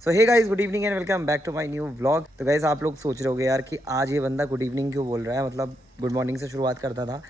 So hey guys, good evening and welcome back to my new vlog. तो guys आप लोग सोच रहे होगे यार कि आज ये बंदा गुड इवनिंग क्यों बोल रहा है, मतलब गुड मॉर्निंग से शुरुआत करता था।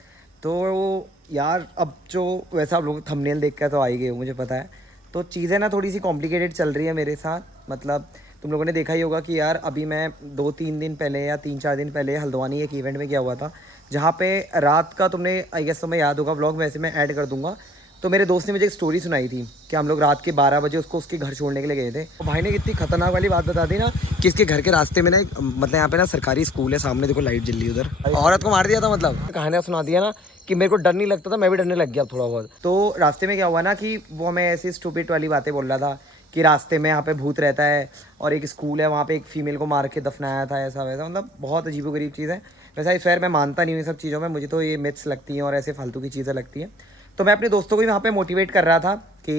तो यार अब जो वैसा आप लोग थंबनेल देख कर तो आ ही गए हो, मुझे पता है। तो चीज़ें ना थोड़ी सी कॉम्प्लिकेटेड चल रही है मेरे साथ। मतलब तुम लोगों ने देखा ही होगा कि यार अभी मैं 2-3 दिन पहले या 3-4 दिन पहले हल्द्वानी एक इवेंट में गया हुआ था, जहाँ पे रात का तुमने आई गेस तुम्हें याद होगा, व्लॉग वैसे मैं ऐड कर दूंगा। तो मेरे दोस्त ने मुझे एक स्टोरी सुनाई थी कि हम लोग रात के 12 बजे उसको उसके घर छोड़ने के लिए गए थे। तो भाई ने इतनी खतरनाक वाली बात बता दी ना कि इसके घर के रास्ते में ना मतलब यहाँ पे ना सरकारी स्कूल है, सामने देखो लाइट जल रही है उधर। औरत को मार दिया था, मतलब कहानियाँ सुना दिया ना कि मेरे को डर नहीं लगता था, मैं भी डरने लग गया थोड़ा बहुत। तो रास्ते में क्या हुआ ना कि वो हमें ऐसी स्टूपिड वाली बातें बोल रहा था कि रास्ते में यहाँ पे भूत रहता है और एक स्कूल है वहाँ पे एक फीमेल को मार के दफनाया था, ऐसा वैसा। मतलब बहुत अजीबोगरीब चीज़ है। वैसा इस मैं मानता नहीं हूँ सब चीज़ों में, मुझे तो ये मिथ्स लगती हैं और ऐसे फालतू की चीज़ें लगती हैं। तो मैं अपने दोस्तों को भी वहाँ पे मोटिवेट कर रहा था कि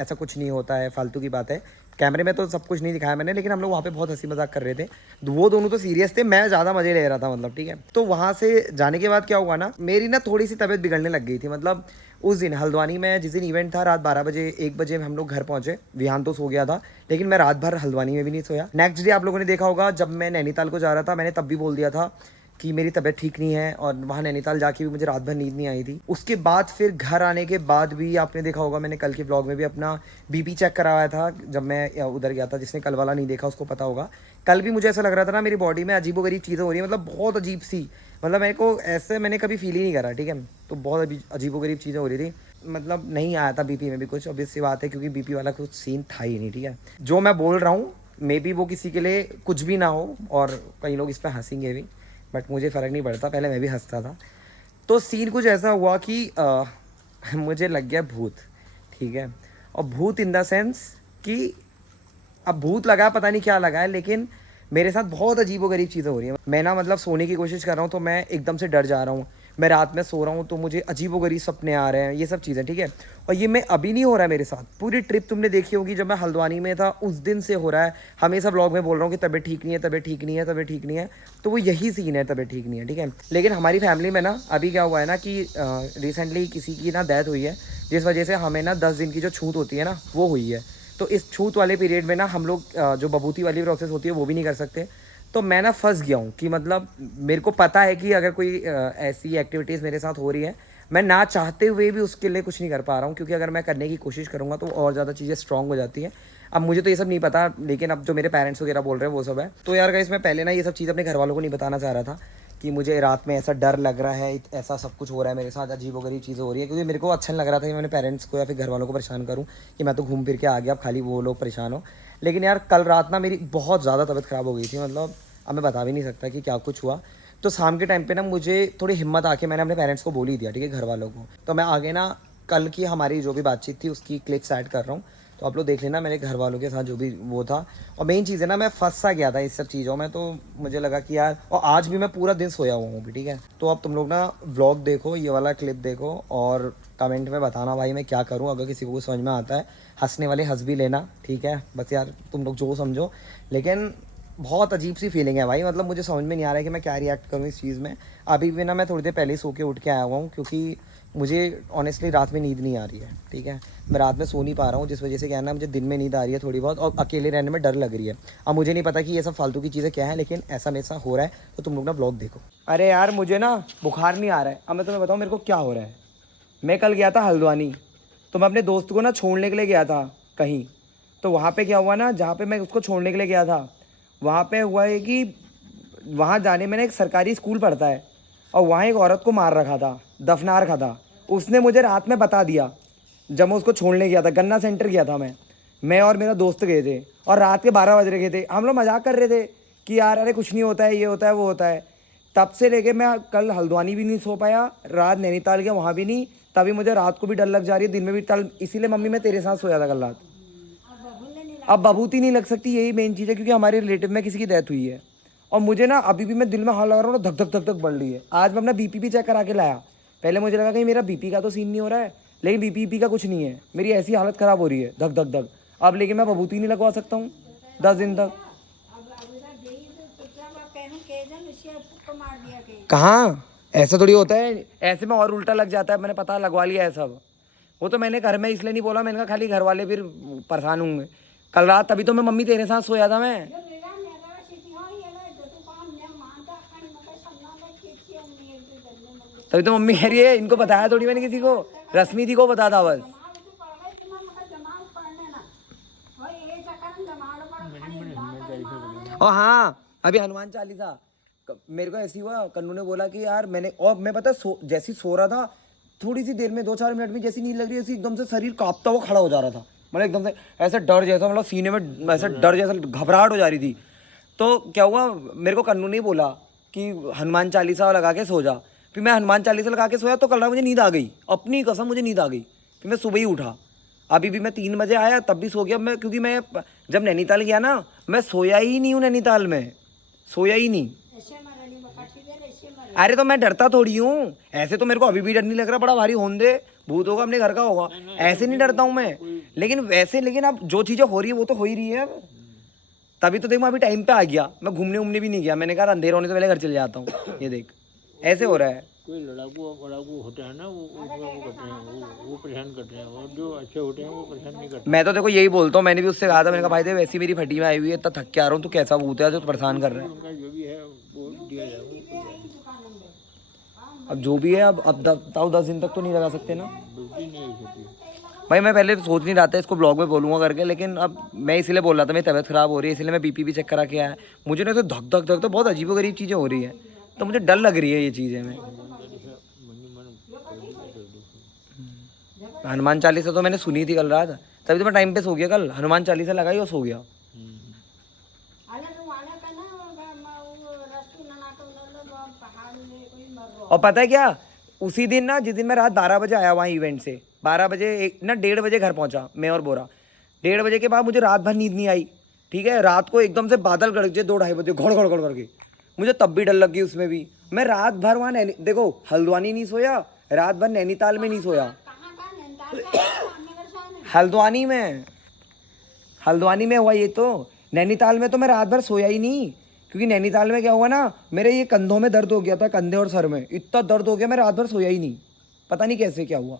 ऐसा कुछ नहीं होता है, फालतू की बात है। कैमरे में तो सब कुछ नहीं दिखाया मैंने, लेकिन हम लोग वहाँ पे बहुत हंसी मजाक कर रहे थे। वो दोनों तो सीरियस थे, मैं ज़्यादा मज़े ले रहा था, मतलब ठीक है। तो वहाँ से जाने के बाद क्या हुआ ना, मेरी ना थोड़ी सी तबीयत बिगड़ने लग गई थी। मतलब उस दिन हल्द्वानी में जिस दिन इवेंट था, रात 12 बजे 1 बजे हम लोग घर पहुँचे। विहान तो सो गया था, लेकिन मैं रात भर हल्द्वानी में भी नहीं सोया। नेक्स्ट डे आप लोगों ने देखा होगा, जब मैं नैनीताल को जा रहा था, मैंने तब भी बोल दिया था कि मेरी तबीयत ठीक नहीं है, और वहाँ नैनीताल जाके भी मुझे रात भर नींद नहीं आई थी। उसके बाद फिर घर आने के बाद भी आपने देखा होगा, मैंने कल के व्लॉग में भी अपना बीपी चेक करवाया था जब मैं उधर गया था। जिसने कल वाला नहीं देखा उसको पता होगा। कल भी मुझे ऐसा लग रहा था ना मेरी बॉडी में अजीबोगरीब चीज़ें हो रही है, मतलब बहुत अजीब सी। मतलब मेरे को ऐसे मैंने कभी फील ही नहीं करा, ठीक है। तो बहुत अजीबोगरीब चीज़ें हो रही थी। मतलब नहीं आया था बीपी में भी कुछ, ऑब्वियस सी बात है, क्योंकि बीपी वाला कुछ सीन था ही नहीं, ठीक है। जो मैं बोल रहा हूँ मे बी वो किसी के लिए कुछ भी ना हो, और कई लोग इस पर हंसेंगे भी, बट मुझे फ़र्क नहीं पड़ता, पहले मैं भी हंसता था। तो सीन कुछ ऐसा हुआ कि मुझे लग गया भूत, ठीक है। और भूत इन द सेंस कि अब भूत लगा, पता नहीं क्या लगा है, लेकिन मेरे साथ बहुत अजीबोगरीब चीज़ें हो रही हैं। मैं ना मतलब सोने की कोशिश कर रहा हूँ तो मैं एकदम से डर जा रहा हूँ। मैं रात में सो रहा हूँ तो मुझे अजीबोगरीब सपने आ रहे हैं, ये सब चीज़ें, ठीक है। और ये मैं अभी नहीं हो रहा है मेरे साथ, पूरी ट्रिप तुमने देखी होगी जब मैं हल्द्वानी में था उस दिन से हो रहा है। हमेशा व्लॉग में बोल रहा हूँ कि तबीयत ठीक नहीं है, तबीयत ठीक नहीं है, तबीयत ठीक नहीं है। तो वो यही सीन है, तबीयत ठीक नहीं है, ठीक है। लेकिन हमारी फैमिली में ना अभी क्या हुआ है ना कि रिसेंटली किसी की ना डेथ हुई है, जिस वजह से हमें ना 10 दिन की जो छूत होती है ना वो हुई है। तो इस छूत वाले पीरियड में ना हम लोग जो बबूती वाली प्रोसेस होती है वो भी नहीं कर सकते। तो मैं ना फंस गया हूँ कि मतलब मेरे को पता है कि अगर कोई ऐसी एक्टिविटीज़ मेरे साथ हो रही है, मैं ना चाहते हुए भी उसके लिए कुछ नहीं कर पा रहा हूँ, क्योंकि अगर मैं करने की कोशिश करूँगा तो और ज़्यादा चीज़ें स्ट्रॉन्ग हो जाती हैं। अब मुझे तो ये सब नहीं पता, लेकिन अब जो मेरे पेरेंट्स वगैरह बोल रहे हैं वो सब है। तो यार गाइस, मैं पहले ना ये सब चीज़ अपने घर वालों को नहीं बताना चाह रहा था कि मुझे रात में ऐसा डर लग रहा है, ऐसा सब कुछ हो रहा है मेरे साथ, अजीबोगरीब चीज़ें हो रही है, क्योंकि मेरे को अच्छा नहीं लग रहा था कि मैंने पेरेंट्स को या फिर घर वालों को परेशान करूँ कि मैं तो घूम फिर के आ गया, अब खाली वो लोग परेशान हो। लेकिन यार कल रात ना मेरी बहुत ज़्यादा तबीयत ख़राब हो गई थी, मतलब अब मैं बता भी नहीं सकता कि क्या कुछ हुआ। तो शाम के टाइम पे ना मुझे थोड़ी हिम्मत आके मैंने अपने पेरेंट्स को बोल ही दिया, ठीक है, घर वालों को। तो मैं आगे ना कल की हमारी जो भी बातचीत थी उसकी क्लिप्स ऐड कर रहा हूँ, तो आप लोग देख लेना मेरे घर वालों के साथ जो भी वो था। और मेन चीज़ है ना, मैं फंस सा गया था इस सब चीज़ों में, तो मुझे लगा कि यार, और आज भी मैं पूरा दिन सोया हुआ हूँ भी, ठीक है। तो अब तुम लोग ना व्लॉग देखो, ये वाला क्लिप देखो, और कमेंट में बताना भाई मैं क्या करूँ। अगर किसी को समझ में आता है, हंसने वाले हंस भी लेना, ठीक है। बस यार तुम लोग जो समझो। लेकिन बहुत अजीब सी फीलिंग है भाई, मतलब मुझे समझ में नहीं आ रहा है कि मैं क्या रिएक्ट करूँ इस चीज़ में। अभी भी ना मैं थोड़ी देर पहले ही सो के उठ के आया हुआ हूँ, क्योंकि मुझे ऑनेस्टली रात में नींद नहीं आ रही है, ठीक है। मैं रात में सो नहीं पा रहा हूँ, जिस वजह से क्या है ना, मुझे दिन में नींद आ रही है थोड़ी बहुत, और अकेले रहने में डर लग रही है। अब मुझे नहीं पता कि ये सब फालतू की चीज़ें क्या है, लेकिन ऐसा मेरे साथ हो रहा है। तो तुम लोग ना व्लॉग देखो। अरे यार मुझे ना बुखार नहीं आ रहा है। अब मैं तुम्हें बताऊँ मेरे को क्या हो रहा है। मैं कल गया था हल्द्वानी, तो मैं अपने दोस्त को ना छोड़ने के लिए गया था कहीं। तो वहाँ पे क्या हुआ ना, जहाँ पे मैं उसको छोड़ने के लिए गया था, वहाँ पे हुआ है कि वहाँ जाने में ना एक सरकारी स्कूल पड़ता है, और वहाँ एक औरत को मार रखा था, दफना रखा था। उसने मुझे रात में बता दिया जब मैं उसको छोड़ने गया था। गन्ना सेंटर गया था मैं और मेरा दोस्त गए थे, और रात के 12 बज रहे थे। हम लोग मजाक कर रहे थे कि यार अरे कुछ नहीं होता है, ये होता है वो होता है। तब से लेके मैं कल हल्द्वानी भी नहीं सो पाया, रात नैनीताल गया वहाँ भी नहीं। तभी मुझे रात को भी डर लग जा रही है, दिन में भी कल, इसीलिए मम्मी मैं तेरे साथ सोया था कल रात। अब बबूती नहीं लग सकती, यही मेन चीज़ है, क्योंकि हमारे रिलेटिव में किसी की डेथ हुई है। और मुझे ना अभी भी मैं दिल में हाथ लगा रहा हूँ ना, धक धक धक धक बढ़ रही है। आज मैं अपना बीपी भी चेक करा के लाया। पहले मुझे लगा कहीं मेरा बीपी का तो सीन नहीं हो रहा है, लेकिन बीपी का कुछ नहीं है, मेरी ऐसी हालत ख़राब हो रही है, धक धक धक। अब लेकिन मैं बबूती नहीं लगवा सकता हूँ 10 दिन तक। कहाँ, ऐसा थोड़ी होता है, ऐसे में और उल्टा लग जाता है। मैंने पता लगवा लिया है सब। वो तो मैंने घर में इसलिए नहीं बोला, मैंने कहा खाली घर वाले फिर परेशान होंगे। कल रात तभी तो मैं मम्मी तेरे साथ सोया था मैं। तभी तो मम्मी कह रही है इनको बताया थोड़ी मैंने किसी को, रश्मि थी को बता था बस। और हाँ अभी हनुमान चालीसा मेरे को ऐसी हुआ, कन्नू ने बोला कि यार मैंने, और मैं पता जैसी सो रहा था थोड़ी सी देर में 2-4 मिनट में जैसी नींद लग रही है, एकदम से शरीर कांपता हुआ खड़ा हो जा रहा था, मतलब एकदम से ऐसे डर जैसा, मतलब सीने में ऐसे डर जैसा घबराहट हो जा रही थी। तो क्या हुआ, मेरे को कन्नू ने बोला कि हनुमान चालीसा लगा के सो जा। फिर मैं हनुमान चालीसा लगा के सोया तो कल रात मुझे नींद आ गई, अपनी कसम मुझे नींद आ गई। फिर मैं सुबह ही उठा, अभी भी मैं 3 बजे आया तब भी सो गया मैं, क्योंकि मैं जब नैनीताल गया ना मैं सोया ही नहीं हूँ, नैनीताल में सोया ही नहीं। अरे तो मैं डरता थोड़ी हूँ, ऐसे तो मेरे को अभी भी डर नहीं लग रहा, बड़ा भारी होंदे भूत होगा अपने घर का होगा, ऐसे नहीं डरता हूँ मैं। लेकिन वैसे, लेकिन अब जो चीज़ें हो रही है वो तो हो ही रही है अब। तभी तो देख मैं अभी टाइम पे आ गया, मैं घूमने उमने भी नहीं गया, मैंने कहा अंधेरा होने से पहले घर चले जाता हूँ। ये देख ऐसे हो रहा है। कोई लड़ाकू वड़ाकू होते हैं ना वो करते हैं, वो परेशान करते हैं, और जो अच्छे होते हैं वो परेशान नहीं करते। मैं तो देखो यही बोलता हूँ, मैंने भी उससे कहा था, मैंने कहा भाई देख वैसी मेरी फटी में आई हुई है, इतना थक के आ रहा हूँ, तू कैसा भूत है जो परेशान कर रहा है। उनका जो भी है वो दिया जाएगा। अब जो भी है, अब बताओ 10 दिन तक तो नहीं लगा सकते ना ड्यूटी नहीं हो सकती। भाई। मैं पहले सोच नहीं रहा था इसको ब्लॉग में बोलूँगा करके, लेकिन अब मैं इसलिए बोल रहा था, मेरी तबीयत खराब हो रही है, इसलिए मैं बीपी भी चेक करा के आया। मुझे ना तो धक धक धक तो बहुत अजीबोगरीब चीज़ें हो रही है, तो मुझे डर लग रही है ये चीज़ें में। हनुमान चालीसा तो मैंने सुनी थी कल रात, तभी तो मैं टाइम पे सो गया कल, हनुमान चालीसा लगाई और सो गया। और पता है क्या, उसी दिन ना जिस दिन मैं रात 12 बजे आया वहाँ इवेंट से, 12 बजे 1:30 बजे घर पहुँचा मैं और बोरा। 1:30 बजे के बाद मुझे रात भर नींद नहीं आई, ठीक है। रात को एकदम से बादल गरजे 2-2:30 बजे घड़ घड़ घड़ करके, मुझे तब भी डर लग गई उसमें भी। मैं रात भर वहाँ देखो हल्द्वानी नहीं सोया, रात भर नैनीताल में नहीं सोया। हल्द्वानी में, हल्द्वानी में हुआ ये तो। नैनीताल में तो मैं रात भर सोया ही नहीं, क्योंकि नैनीताल में क्या हुआ ना, मेरे ये कंधों में दर्द हो गया था, कंधे और सर में इतना दर्द हो गया, मैं रात भर सोया ही नहीं, पता नहीं कैसे क्या हुआ।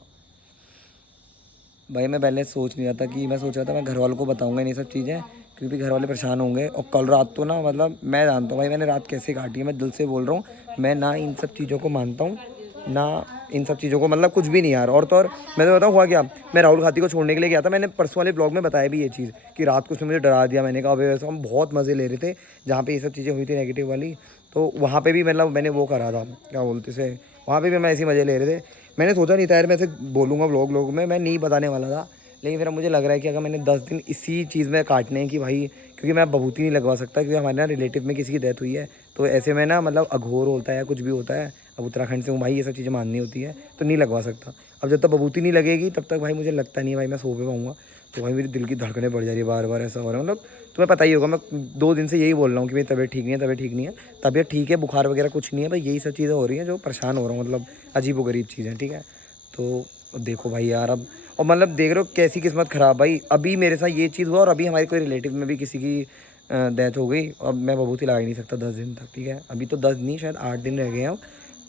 भाई मैं पहले सोच नहीं रहा था कि, मैं सोच रहा था मैं घर वालों को बताऊंगा ये सब चीज़ें, क्योंकि घर वाले परेशान होंगे। और कल रात तो ना, मतलब मैं जानता हूँ भाई मैंने रात कैसे काटी है, मैं दिल से बोल रहा हूँ। मैं ना इन सब चीज़ों को मानता हूँ, ना इन सब चीज़ों को, मतलब कुछ भी नहीं यार। और तो और मैं तो बताऊँ हुआ क्या, मैं राहुल खाती को छोड़ने के लिए गया था, मैंने परसों वाले ब्लॉग में बताया भी ये चीज़ कि रात को उसने मुझे डरा दिया। मैंने कहा वैसे हम बहुत मज़े ले रहे थे जहाँ पे ये सब चीज़ें हुई थी नेगेटिव वाली, तो वहाँ पे भी मतलब मैंने वो करा था, क्या बोलते से, वहाँ पे भी मैं ऐसे मज़े ले रहे थे। मैंने सोचा नहीं था यार मैं ऐसे बोलूँगा व्लॉग में, मैं नहीं बताने वाला था, लेकिन फिर मुझे लग रहा है कि अगर मैंने 10 दिन इसी चीज़ में काटने हैं कि भाई, क्योंकि मैं बबूती नहीं लगवा सकता, क्योंकि हमारे ना रिलेटिव में किसी की डेथ हुई है, तो ऐसे में ना मतलब अघोर होता है या कुछ भी होता है, अब उत्तराखंड से हूँ भाई, ये सब चीज़ें माननी होती है, तो नहीं लगवा सकता। अब जब तक बबूती नहीं लगेगी तब तक भाई मुझे लगता नहीं भाई मैं सो पे पाऊँगा। तो भाई मेरी दिल की धड़कनें बढ़ जा रही है बार बार, ऐसा हो रहा है। मतलब तुम्हें पता ही होगा, मैं 2 दिन से यही बोल रहा हूँ कि मेरी तबीयत ठीक नहीं है, तबीयत ठीक नहीं है। तबीयत ठीक है, बुखार वगैरह कुछ नहीं है भाई, यही सब चीज़ें हो रही हैं जो परेशान हो रहा हूँ, मतलब अजीबोगरीब चीज़ें, ठीक है। तो देखो भाई यार अब, और मतलब देख रहे हो कैसी किस्मत ख़राब भाई, अभी मेरे साथ ये चीज़ हुआ और अभी हमारे कोई रिलेटिव में भी किसी की डेथ हो गई। अब मैं बबूती लगा ही नहीं सकता 10 दिन तक, ठीक है। अभी तो 10 नहीं, शायद 8 दिन रह गए हैं।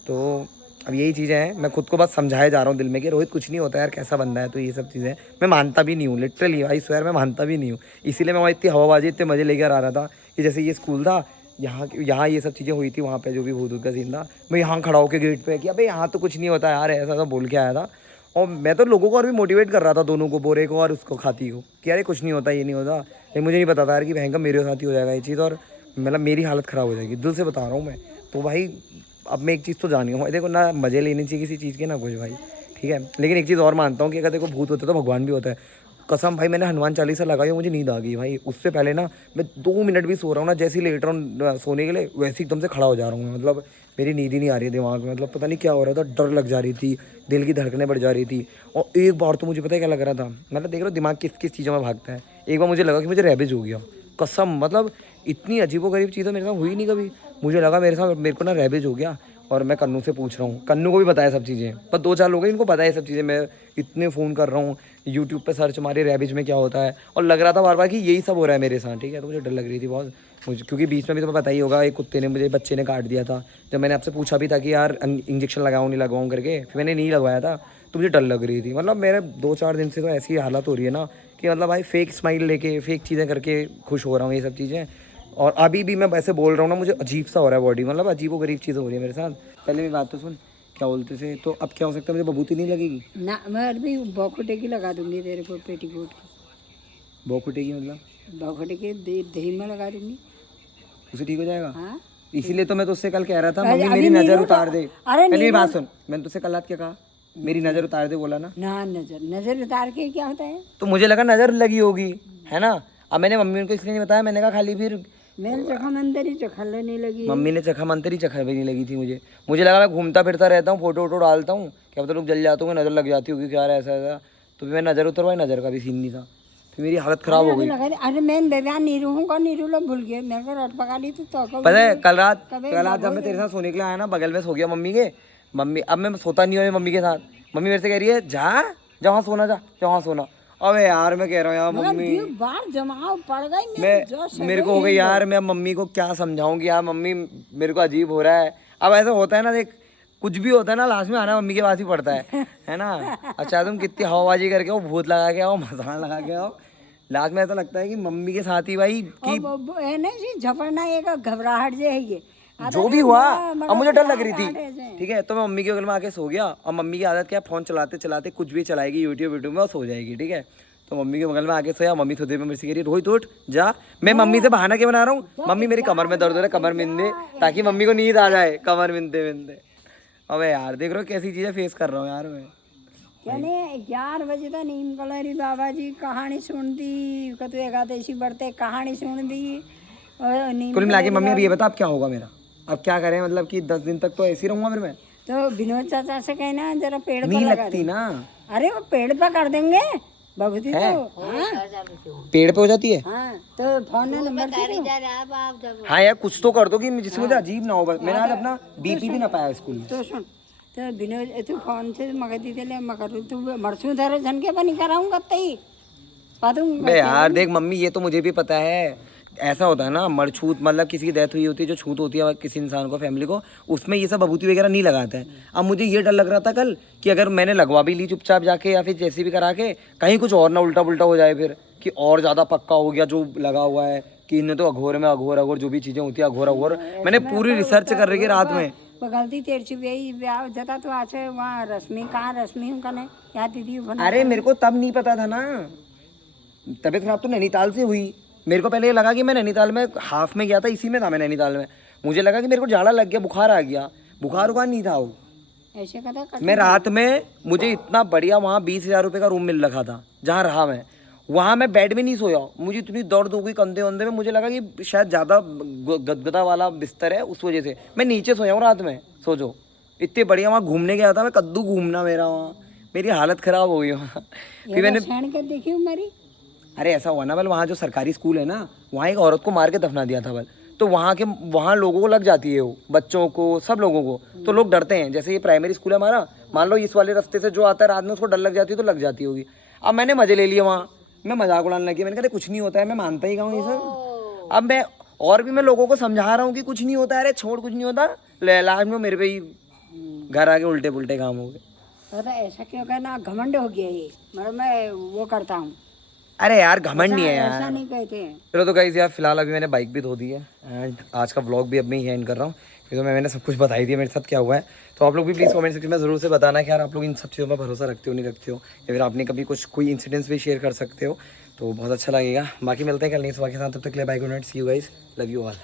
तो अब यही चीज़ें हैं, मैं खुद को बस समझाए जा रहा हूँ दिल में कि रोहित कुछ नहीं होता यार, कैसा बंदा है तो, ये सब चीज़ें मैं मानता भी नहीं हूँ, लिटरली आई स्वेयर मैं मानता भी नहीं हूँ। इसीलिए मैं वहाँ इतनी हवाबाजी इतने मज़े लेकर आ रहा था कि जैसे ये स्कूल था, यहाँ ये सब चीज़ें हुई थी, वहाँ पे जो भी भूत का सीन था, मैं यहाँ खड़ा होकर गेट पे कि अबे यहाँ तो कुछ नहीं होता यार, ऐसा तो बोल के आया था। और मैं तो लोगों को और भी मोटिवेट कर रहा था, दोनों को, बोरे को और उसको खाती को, कि यार कुछ नहीं होता, ये नहीं होता। लेकिन मुझे नहीं पता था यार कि भयंकर मेरे साथ ही हो जाएगा ये चीज़, और मतलब मेरी हालत ख़राब हो जाएगी, दिल से बता रहा हूँ मैं। तो भाई अब मैं एक चीज़ तो जानी हूँ, देखो ना मज़े लेने चाहिए किसी चीज़ के ना कुछ भाई, ठीक है। लेकिन एक चीज़ और मानता हूँ कि अगर देखो भूत होता है तो भगवान भी होता है। कसम भाई मैंने हनुमान चालीसा लगाई और मुझे नींद आ गई भाई, उससे पहले ना मैं 2 मिनट भी सो रहा हूँ ना, जैसे ही लेट रहा हूँ सोने के लिए वैसे एकदम से खड़ा हो जा रहा हूँ मैं, मतलब मेरी नींद ही नहीं आ रही है दिमाग में, मतलब पता नहीं क्या हो रहा था, डर लग जा रही थी, दिल की धड़कनें बढ़ जा रही थी। और एक बार तो मुझे पता है क्या लग रहा था, मतलब देख रहे हो दिमाग किस किस चीज़ों में भागता है। एक बार मुझे लगा कि मुझे रैबिज हो गया, कसम, मतलब इतनी अजीबोगरीब चीज़ें मेरे साथ हुई नहीं कभी। मुझे लगा मेरे को ना रैबिज हो गया, और मैं कन्नू से पूछ रहा हूँ, कन्नू को भी बताया सब चीज़ें, पर 2-4 लोग हैं इनको पता है सब चीज़ें। मैं इतने फ़ोन कर रहा हूँ, यूट्यूब पे सर्च मारे रैबिज में क्या होता है, और लग रहा था बार बार कि यही सब हो रहा है मेरे साथ, ठीक है। तो मुझे डर लग रही थी बहुत मुझे, क्योंकि बीच में भी तुम्हें पता ही होगा एक कुत्ते ने मुझे, बच्चे ने काट दिया था। जब मैंने आपसे पूछा भी था कि यार इंजेक्शन लगाऊँ नहीं लगाऊँ करके, फिर मैंने नहीं लगवाया था, तो मुझे डर लग रही थी। मतलब मेरे 2-4 दिन से तो ऐसी हालत हो रही है ना कि मतलब भाई फेक स्माइल लेके फेक चीज़ें करके खुश हो रहा हूँ, ये सब चीज़ें। और अभी भी मैं ऐसे बोल रहा हूँ ना, मुझे अजीब सा हो रहा है बॉडी, मतलब अजीब व गरीब चीज़ हो रही है मेरे साथ। पहले मेरी बात तो सुन, क्या बोलते थे, तो अब क्या हो सकता है, मुझे बबूती नहीं लगेगी? ना मैं भी बौखुटे की लगा दूंगी तेरे को, पेटीकोट की। बॉकुटे की मतलब बौखुटे की दही में लगा दूंगी। उसे ठीक हो जाएगा? हाँ इसीलिए तो मैं तुझसे कल कह रहा था, अरे मम्मी अभी मेरी नीरू नज़र तो- उतार दे। अरे पहले मेरी नीरू- बात सुन, मैंने तुझसे कल रात क्या कहा, मेरी नज़र उतार दे बोला ना, ना नजर उतार के क्या होता है? तो मुझे लगा नज़र लगी होगी, है ना। अब मैंने मम्मी उनको इसलिए नहीं बताया, मैंने कहा खाली फिर मेरे जख्म अंदर ही चखलने नहीं लगी। मम्मी ने चखा मंतरी चखा भी नहीं लगी थी मुझे लगा मैं घूमता फिरता रहता हूँ, फोटो वोटो डालता हूँ, क्या पता लोग जल जाते होंगे, नज़र लग जाती होगी, क्या रहा ऐसा ऐसा। तो फिर मैं नज़र उतरवाई, नज़र का भी सीन नहीं था, फिर मेरी हालत ख़राब हो गई। लगा दे। अरे मैं बेबयान नीरू हूँ, कौन नीरू लोग भूल गए, मेरे को रट पका ली तो पता है कल रात जब मैं तेरे साथ सोने के लिए आया ना, बगल में सो गया मम्मी के। मम्मी, अब मैं सोता नहीं हूँ मम्मी के साथ, मम्मी मेरे से कह रही है जा जहाँ सोना, जा जहाँ सोना। अबे यार मैं कह रहा हूँ यार मम्मी, बार जमाव पड़ गई मेरे को हो गई यार, मैं मम्मी को क्या समझाऊंगी यार, मम्मी मेरे को अजीब हो रहा है। अब ऐसा होता है ना, देख कुछ भी होता है ना, लास्ट में आना मम्मी के पास ही पड़ता है ना। अच्छा तुम कितनी हवाबाजी करके आओ, भूत लगा के आओ, मसाला लगा के आओ, लास्ट में ऐसा लगता है कि मम्मी के साथ ही भाई कि है ना जी झपड़ना, एक घबराहट जे है ये। जो भी हुआ, अब मुझे डर लग रही थी, ठीक है, तो मैं मम्मी के बगल में आके सो गया। और मम्मी की आदत क्या है, फोन चलाते चलाते कुछ भी चलाएगी यूट्यूब में और सो जाएगी, ठीक है। तो मम्मी के बगल में आके सोया, मम्मी थोड़ी देर में मेरे से कह रही रोहित उठ जा। मैं मम्मी से बहाना क्या बना रहा हूँ, मम्मी मेरी कमर में दर्द हो रहा है, कमर बिंदे, ताकि मम्मी को नींद आ जाए, कमर बिंदे बिंदे। अबे यार देख रहे हो कैसी चीज़ें फेस कर रहा हूँ यार मैं। कहने 11 बजे तक नीम कलरी बाबा जी कहानी सुन दी, कतु एकादशी बढ़ते कहानी सुन दी। और नीम कुल मिला के मम्मी अब ये बता अब क्या होगा मेरा, अब क्या करें, मतलब कि 10 दिन तक तो ऐसे ही रहूंगा फिर मैं? तो विनोद चाचा से कहना जरा पेड़ पर नहीं लगा लगती दे। ना, अरे वो पेड़ पर कर देंगे भगवती तो। हाँ पेड़ पे हो जाती है। हाँ तो फोन में नंबर दे दो। हाँ यार कुछ तो कर दो कि जिससे मुझे अजीब ना हो, बस मैंने आज अपना बीपी भी ना पाया स्कूल में। तो सुन, तो विनोद तू फोन से मगदी दे ले, मगर तू मरसू धरे झनके बनी कराऊंगा तई पादूंगा। बे यार देख मम्मी, ये तो मुझे भी पता है, ऐसा होता है ना मरछूत, मतलब किसी की डेथ हुई होती है, जो छूत होती है किसी इंसान को, फैमिली को, उसमें ये सब बबूती वगैरह नहीं लगाते हैं। अब मुझे ये डर लग रहा था कल कि अगर मैंने लगवा भी ली चुपचाप जाके या फिर जैसे भी करा के, कहीं कुछ और ना उल्टा पुल्टा हो जाए फिर, कि और ज़्यादा पक्का हो गया जो लगा हुआ है, कि इन्हें तो अघोर में अघोर जो भी चीज़ें होती है अघोर। मैंने पूरी रिसर्च कर रखी है रात में। गलती तेरे से भी ब्याह जता तो आज वहाँ रश्मि कहाँ, रश्मि हूँ कने या दीदी अरे मेरे को तब नहीं पता था ना, तबीयत खराब तो नैनीताल से हुई। मेरे को पहले ये लगा कि मैं नैनीताल में हाफ में गया था, इसी में था मैं नैनीताल में, मुझे लगा कि मेरे को झाड़ा लग गया, बुखार आ गया, बुखार उखार नहीं था वो। ऐसे कदा मैं रात में, मुझे इतना बढ़िया वहाँ 20,000 रुपये का रूम मिल रखा था जहाँ रहा मैं, वहाँ मैं बेड में नहीं सोया, मुझे इतनी दर्द हो गई कंधे वंधे में, मुझे लगा कि शायद ज़्यादा गदगदा वाला बिस्तर है, उस वजह से मैं नीचे सोया हूँ रात में। सोचो इतने बढ़िया वहाँ घूमने गया था मैं, कद्दू घूमना मेरा वहाँ, मेरी हालत ख़राब हो गई वहाँ। फिर मैंने के देखी हूँ मेरी। अरे ऐसा हुआ ना बल, वहाँ जो सरकारी स्कूल है ना, वहाँ एक औरत को मार के दफना दिया था बल, तो वहाँ लोगों को लग जाती है वो, बच्चों को, सब लोगों को, तो लोग डरते हैं। जैसे ये प्राइमरी स्कूल है हमारा, मान लो इस वाले रास्ते से जो आता है रात में उसको डर लग जाती है, तो लग जाती होगी। अब मैंने मजे ले लिए वहाँ, मैं मजाक उड़ाने लगी, मैंने कहा कुछ नहीं होता है, मैं मानता ही कहूँ ये सब। अब मैं और भी मैं लोगों को समझा रहा हूँ कि कुछ नहीं होता है, अरे छोड़ कुछ नहीं होता, लास्ट में मेरे पे ही घर आके उल्टे पुल्टे काम हो गए। तो ऐसा क्यों कहना, घमंड हो गया ये, मतलब मैं वो करता हूँ। अरे यार घमंड नहीं है ऐसा यार। नहीं कहते। चलो तो गाइस यार फिलहाल अभी मैंने बाइक भी धो दी है, एंड आज का व्लॉग भी अब मैं ही एंड कर रहा हूँ, क्योंकि तो मैंने सब कुछ बताई दिया मेरे साथ क्या हुआ है। तो आप लोग भी प्लीज़ कमेंट सेक्शन में ज़रूर से बताना कि यार आप लोग इन सब चीज़ों पर भरोसा रखते हो नहीं रखते हो, या फिर आपने कभी कुछ कोई इंसिडेंट्स भी शेयर कर सकते हो, तो बहुत अच्छा लगेगा। बाकी मिलते हैं कल नई सुबह के साथ, तब तक के लिए bye, good night, see you guys, love you all.